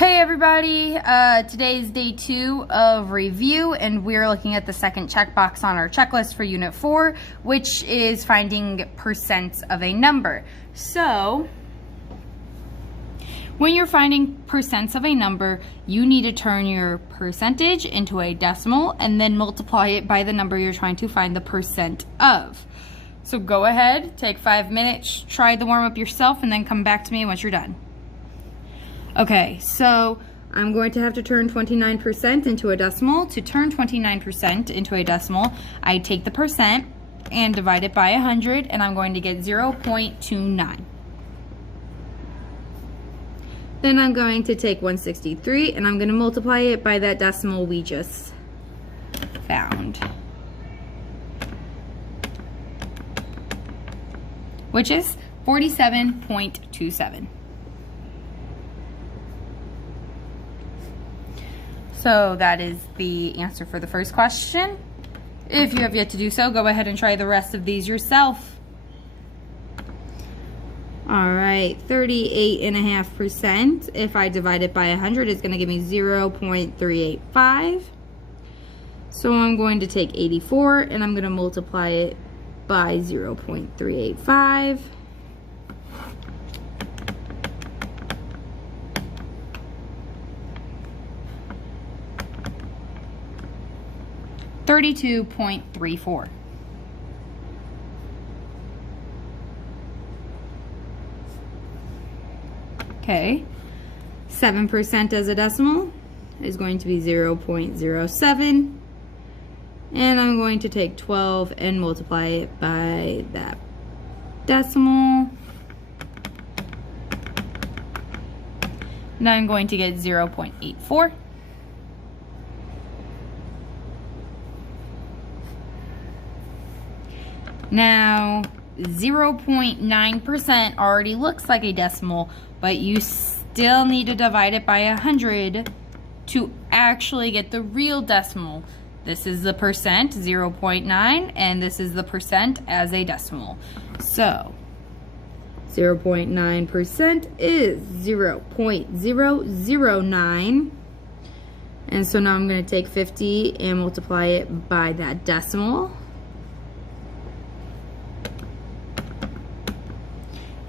Hey everybody, today is day 2 of review and we're looking at the second checkbox on our checklist for Unit 4, which is finding percents of a number. So, when you're finding percents of a number, you need to turn your percentage into a decimal and then multiply it by the number you're trying to find the percent of. So go ahead, take 5 minutes, try the warm-up yourself, and then come back to me once you're done. Okay, so I'm going to have to turn 29% into a decimal. To turn 29% into a decimal, I take the percent and divide it by 100, and I'm going to get 0.29. Then I'm going to take 163, and I'm going to multiply it by that decimal we just found, which is 47.27. So that is the answer for the first question. If you have yet to do so, go ahead and try the rest of these yourself. All right, 38.5%. If I divide it by 100, it's going to give me 0.385. So I'm going to take 84 and I'm going to multiply it by 0.385. 32.34. Okay, 7% as a decimal is going to be 0.07, and I'm going to take 12 and multiply it by that decimal. Now I'm going to get 0.84. Now, 0.9% already looks like a decimal, but you still need to divide it by 100 to actually get the real decimal. This is the percent, 0.9, and this is the percent as a decimal. So, 0.9% is 0.009. And so now I'm going to take 50 and multiply it by that decimal.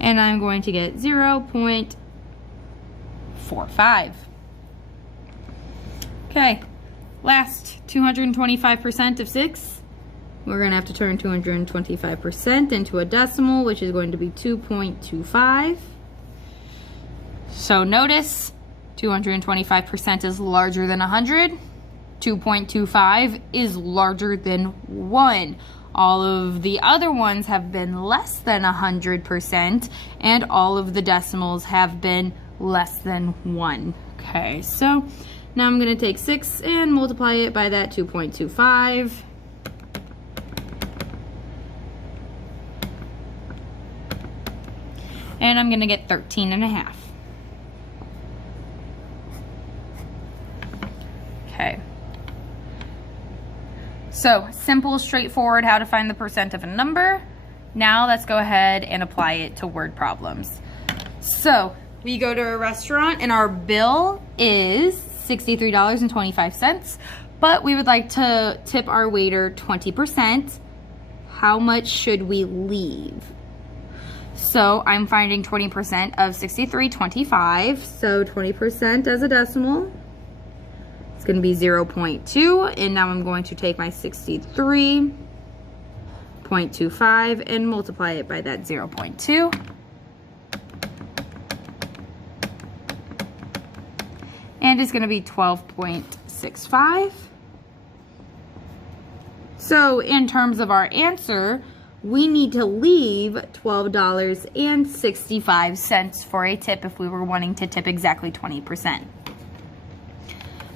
And I'm going to get 0.45. Okay, last 225% of 6. We're going to have to turn 225% into a decimal, which is going to be 2.25. So notice 225% is larger than 100. 2.25 is larger than 1. All of the other ones have been less than 100%, and all of the decimals have been less than 1. Okay, so now I'm going to take 6 and multiply it by that 2.25. And I'm going to get 13.5. Okay. So, simple, straightforward, how to find the percent of a number. Now let's go ahead and apply it to word problems. So, we go to a restaurant and our bill is $63.25, but we would like to tip our waiter 20%. How much should we leave? So, I'm finding 20% of $63.25, so 20% as a decimal. It's going to be 0.2, and now I'm going to take my 63.25 and multiply it by that 0.2. And it's going to be 12.65. So in terms of our answer, we need to leave $12.65 for a tip if we were wanting to tip exactly 20%.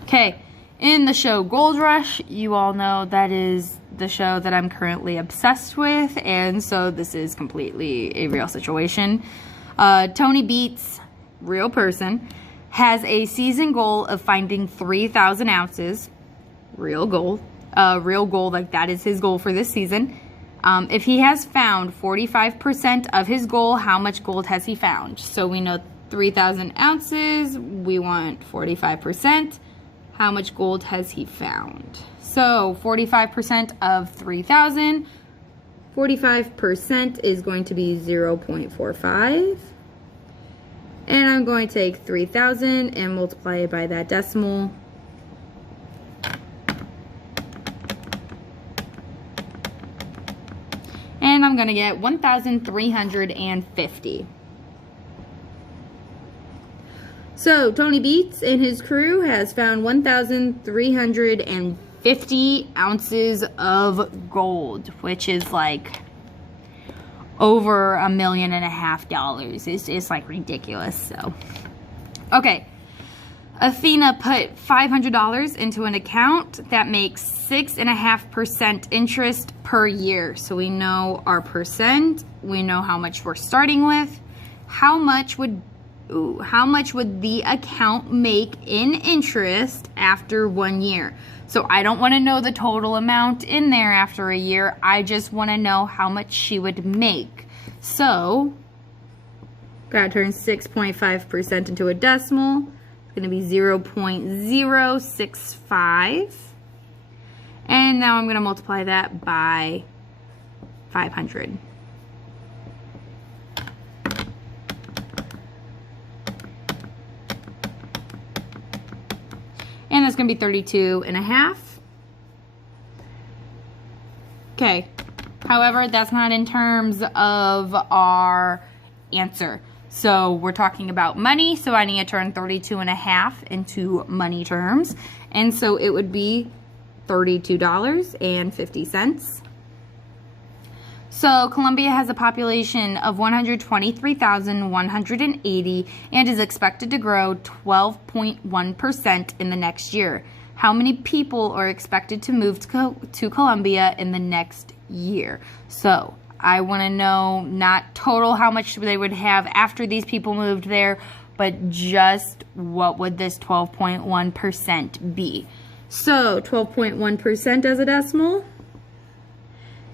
Okay, in the show Gold Rush, you all know that is the show that I'm currently obsessed with, and so this is completely a real situation. Tony Beets, real person, has a season goal of finding 3,000 ounces, real goal, like that is his goal for this season. If he has found 45% of his goal, how much gold has he found? So we know 3,000 ounces. We want 45%. How much gold has he found? So 45% of 3,000. 45% is going to be 0.45. And I'm going to take 3,000 and multiply it by that decimal. And I'm going to get 1,350. So Tony Beats and his crew has found 1,350 ounces of gold, which is like over $1.5 million. It's like ridiculous. So, okay. Athena put $500 into an account that makes 6.5% interest per year. So we know our percent. We know how much we're starting with. How much would the account make in interest after 1 year? So I don't want to know the total amount in there after a year. I just want to know how much she would make. So, gotta turn 6.5% into a decimal. It's going to be 0.065. And now I'm going to multiply that by 500. And that's going to be 32.5. Okay. However, that's not in terms of our answer. So we're talking about money. So I need to turn 32.5 into money terms. And so it would be $32.50. So Colombia has a population of 123,180 and is expected to grow 12.1% in the next year. How many people are expected to move to Colombia in the next year? So I want to know not total how much they would have after these people moved there, but just what would this 12.1% be? So 12.1% as a decimal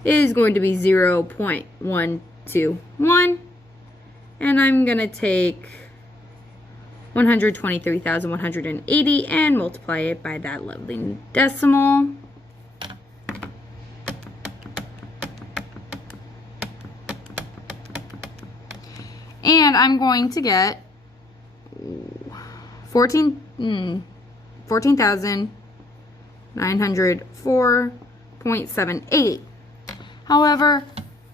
is going to be 0.121, and I'm going to take 123,180 and multiply it by that lovely decimal. And I'm going to get 14,904.78. However,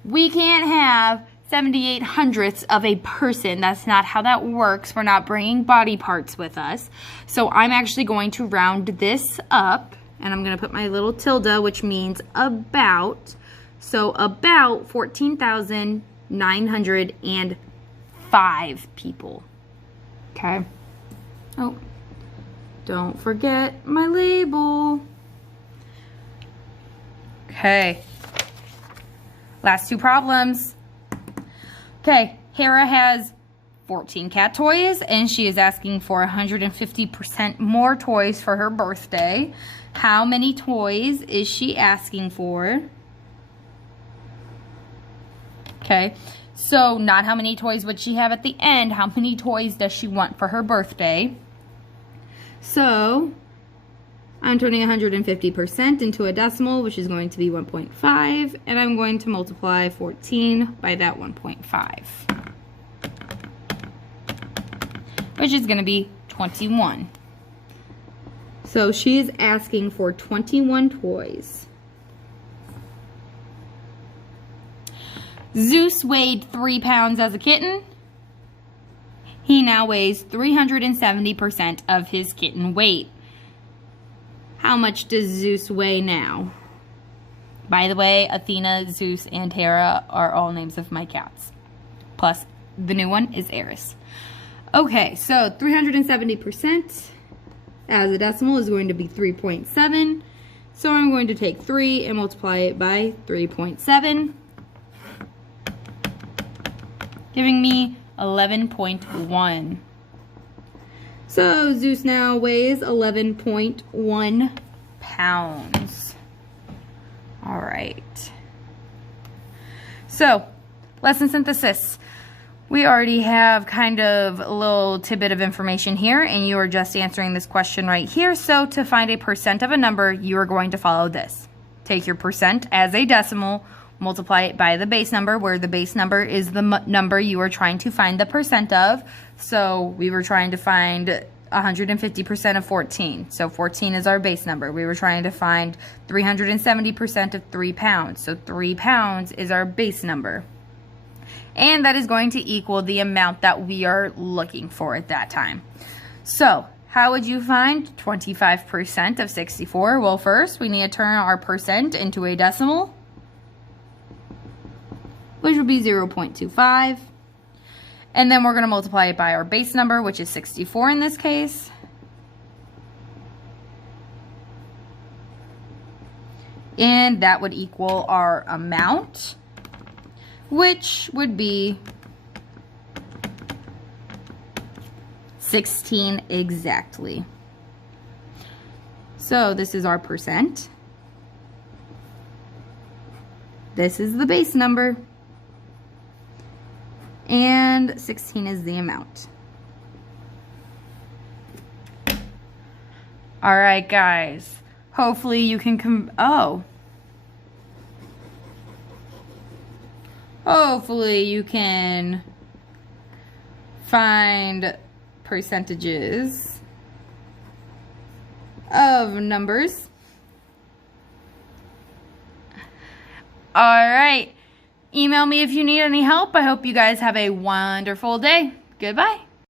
we can't have 78 hundredths of a person. That's not how that works. We're not bringing body parts with us. So I'm actually going to round this up, and I'm going to put my little tilde, which means about. So about 14,905 people. Okay. Oh, don't forget my label. Okay. Last two problems. Okay, Hera has 14 cat toys, and she is asking for 150% more toys for her birthday. How many toys is she asking for? Okay, so not how many toys would she have at the end. How many toys does she want for her birthday? So I'm turning 150% into a decimal, which is going to be 1.5, and I'm going to multiply 14 by that 1.5, which is going to be 21. So she is asking for 21 toys. Zeus weighed 3 pounds as a kitten. He now weighs 370% of his kitten weight. How much does Zeus weigh now? By the way, Athena, Zeus, and Hera are all names of my cats. Plus, the new one is Eris. Okay, so 370% as a decimal is going to be 3.7. So I'm going to take 3 and multiply it by 3.7, giving me 11.1. So Zeus now weighs 11.1 pounds. All right. So, lesson synthesis. We already have kind of a little tidbit of information here, and you are just answering this question right here. So to find a percent of a number, you are going to follow this. Take your percent as a decimal, multiply it by the base number, where the base number is the number you are trying to find the percent of. So we were trying to find 150% of 14. So 14 is our base number. We were trying to find 370% of 3 pounds. So 3 pounds is our base number. And that is going to equal the amount that we are looking for at that time. So how would you find 25% of 64? Well, first we need to turn our percent into a decimal, which would be 0.25. And then we're going to multiply it by our base number, which is 64 in this case. And that would equal our amount, which would be 16 exactly. So this is our percent. This is the base number. And 16 is the amount. All right, guys. Hopefully you can hopefully you can find percentages of numbers. All right. Email me if you need any help. I hope you guys have a wonderful day. Goodbye.